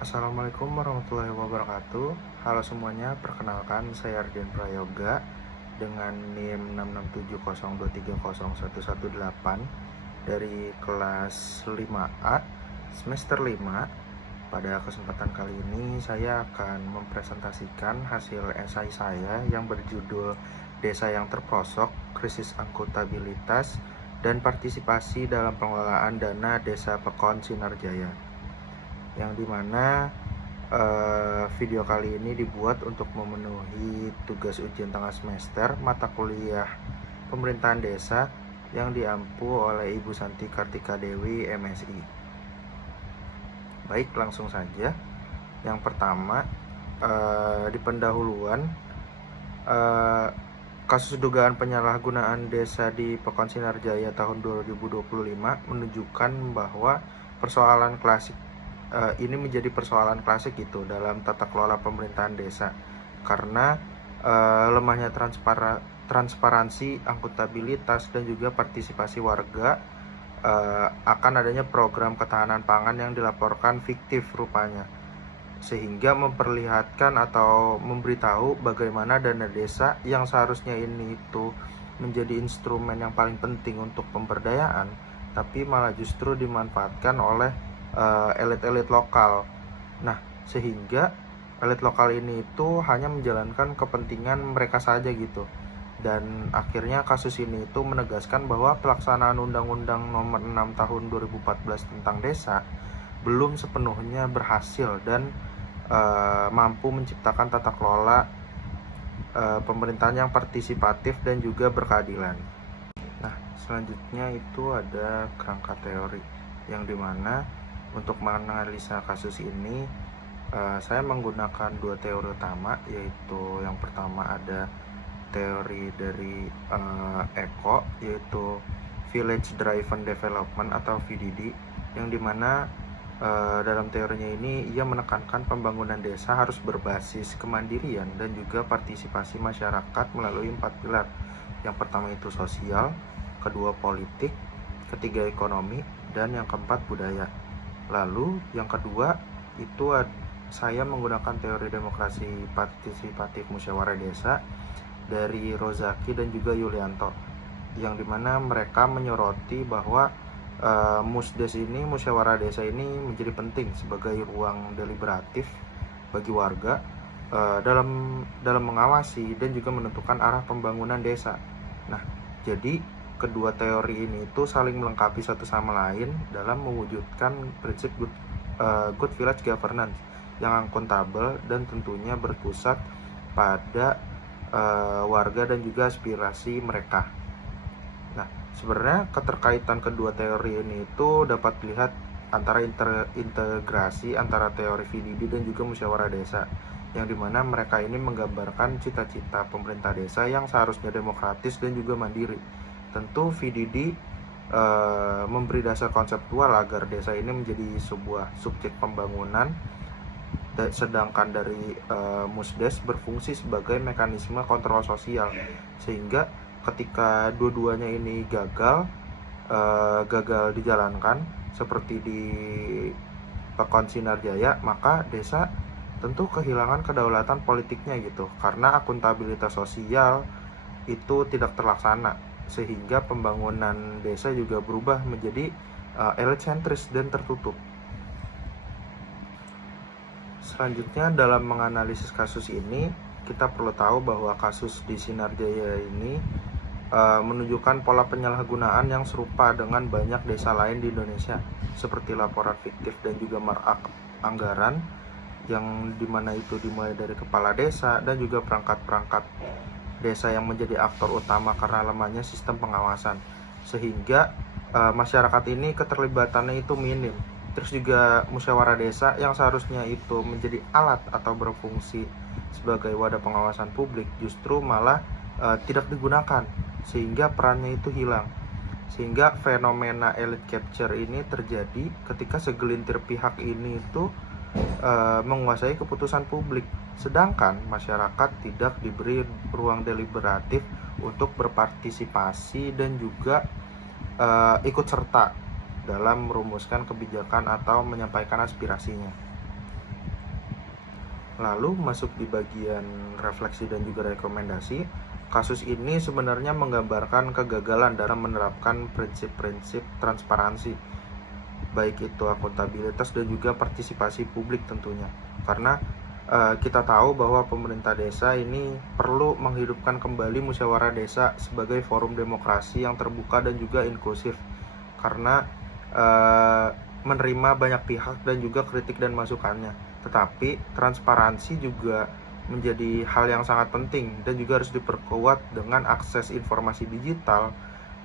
Assalamualaikum warahmatullahi wabarakatuh. Halo semuanya, perkenalkan saya Ardian Prayoga dengan NIM 66702301118 dari kelas 5A semester 5. Pada kesempatan kali ini saya akan mempresentasikan hasil esai saya yang berjudul Desa yang Terpelosok, Krisis Akuntabilitas dan Partisipasi dalam Pengelolaan Dana Desa Pekon Sinarjaya, yang dimana video kali ini dibuat untuk memenuhi tugas ujian tengah semester mata kuliah Pemerintahan Desa yang diampu oleh Ibu Santi Kartika Dewi, MSI. Baik, langsung saja. Yang pertama, di pendahuluan, kasus dugaan penyalahgunaan desa di Pekon Sinarjaya tahun 2025 menunjukkan bahwa persoalan klasik ini menjadi persoalan klasik gitu dalam tata kelola pemerintahan desa, karena lemahnya transparansi, akuntabilitas, dan juga partisipasi warga akan adanya program ketahanan pangan yang dilaporkan fiktif rupanya, sehingga memperlihatkan atau memberitahu bagaimana dana desa yang seharusnya ini itu menjadi instrumen yang paling penting untuk pemberdayaan, tapi malah justru dimanfaatkan oleh elit-elit lokal. Nah, sehingga elit lokal ini itu hanya menjalankan kepentingan mereka saja gitu. Dan akhirnya kasus ini itu menegaskan bahwa pelaksanaan Undang-Undang Nomor 6 Tahun 2014 tentang desa belum sepenuhnya berhasil dan mampu menciptakan tata kelola pemerintahan yang partisipatif dan juga berkeadilan. Nah, selanjutnya itu ada kerangka teori, yang dimana untuk menganalisa kasus ini saya menggunakan dua teori utama, yaitu yang pertama ada teori dari Eko, yaitu Village Driven Development atau VDD, yang dimana dalam teorinya ini ia menekankan pembangunan desa harus berbasis kemandirian dan juga partisipasi masyarakat melalui 4 pilar. Yang pertama itu sosial, kedua politik, ketiga ekonomi, dan yang keempat budaya. Lalu yang kedua itu saya menggunakan teori demokrasi partisipatif musyawarah desa dari Rozaki dan juga Yulianto, yang dimana mereka menyoroti bahwa musdes ini, musyawarah desa ini menjadi penting sebagai ruang deliberatif bagi warga dalam mengawasi dan juga menentukan arah pembangunan desa. Nah, jadi kedua teori ini itu saling melengkapi satu sama lain dalam mewujudkan prinsip good village governance yang akuntabel dan tentunya berpusat pada warga dan juga aspirasi mereka. Nah, sebenarnya keterkaitan kedua teori ini itu dapat dilihat antara integrasi antara teori VDD dan juga musyawarah desa, yang dimana mereka ini menggambarkan cita-cita pemerintah desa yang seharusnya demokratis dan juga mandiri. Tentu VDD memberi dasar konseptual agar desa ini menjadi sebuah subjek pembangunan, sedangkan dari musdes berfungsi sebagai mekanisme kontrol sosial, sehingga ketika dua-duanya ini gagal dijalankan seperti di Pekon Sinarjaya, maka desa tentu kehilangan kedaulatan politiknya gitu, karena akuntabilitas sosial itu tidak terlaksana, sehingga pembangunan desa juga berubah menjadi elit sentris dan tertutup. Selanjutnya, dalam menganalisis kasus ini, kita perlu tahu bahwa kasus di Sinarjaya ini menunjukkan pola penyalahgunaan yang serupa dengan banyak desa lain di Indonesia, seperti laporan fiktif dan juga markup anggaran, yang dimana itu dimulai dari kepala desa dan juga perangkat-perangkat desa yang menjadi aktor utama karena lemahnya sistem pengawasan, sehingga masyarakat ini keterlibatannya itu minim. Terus juga musyawarah desa yang seharusnya itu menjadi alat atau berfungsi sebagai wadah pengawasan publik justru malah tidak digunakan, sehingga perannya itu hilang. Sehingga fenomena elite capture ini terjadi ketika segelintir pihak ini itu menguasai keputusan publik, sedangkan masyarakat tidak diberi ruang deliberatif untuk berpartisipasi dan juga ikut serta dalam merumuskan kebijakan atau menyampaikan aspirasinya. Lalu masuk di bagian refleksi dan juga rekomendasi. Kasus ini sebenarnya menggambarkan kegagalan dalam menerapkan prinsip-prinsip transparansi, baik itu akuntabilitas dan juga partisipasi publik tentunya. Karena kita tahu bahwa pemerintah desa ini perlu menghidupkan kembali musyawarah desa sebagai forum demokrasi yang terbuka dan juga inklusif, karena menerima banyak pihak dan juga kritik dan masukannya. Tetapi transparansi juga menjadi hal yang sangat penting dan juga harus diperkuat dengan akses informasi digital,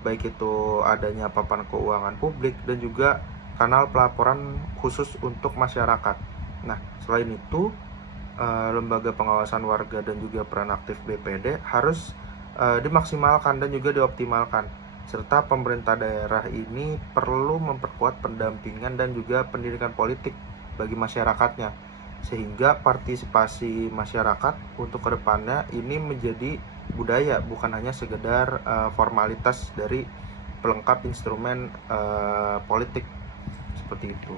baik itu adanya papan keuangan publik dan juga kanal pelaporan khusus untuk masyarakat. Nah, selain itu, lembaga pengawasan warga dan juga peran aktif BPD harus dimaksimalkan dan juga dioptimalkan, serta pemerintah daerah ini perlu memperkuat pendampingan dan juga pendidikan politik bagi masyarakatnya, sehingga partisipasi masyarakat untuk kedepannya ini menjadi budaya, bukan hanya sekedar formalitas dari pelengkap instrumen politik seperti itu.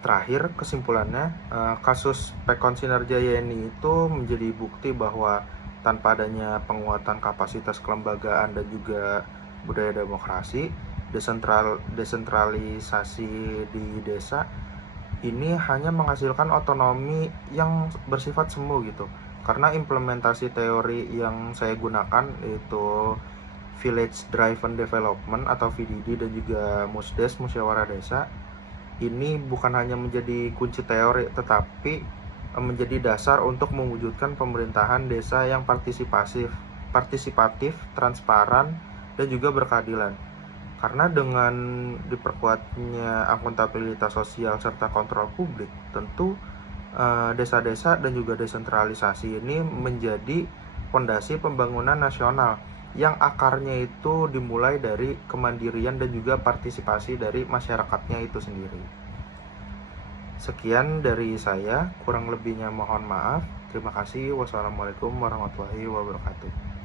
Terakhir, kesimpulannya, kasus Pekon Sinarjaya ini itu menjadi bukti bahwa tanpa adanya penguatan kapasitas kelembagaan dan juga budaya demokrasi, desentralisasi di desa ini hanya menghasilkan otonomi yang bersifat semu gitu. Karena implementasi teori yang saya gunakan yaitu Village Driven Development atau VDD dan juga Musdes, Musyawarah Desa, ini bukan hanya menjadi kunci teori, tetapi menjadi dasar untuk mewujudkan pemerintahan desa yang partisipatif, transparan, dan juga berkeadilan. Karena dengan diperkuatnya akuntabilitas sosial serta kontrol publik, tentu desa-desa dan juga desentralisasi ini menjadi fondasi pembangunan nasional yang akarnya itu dimulai dari kemandirian dan juga partisipasi dari masyarakatnya itu sendiri. Sekian dari saya, kurang lebihnya mohon maaf. Terima kasih. Wassalamualaikum warahmatullahi wabarakatuh.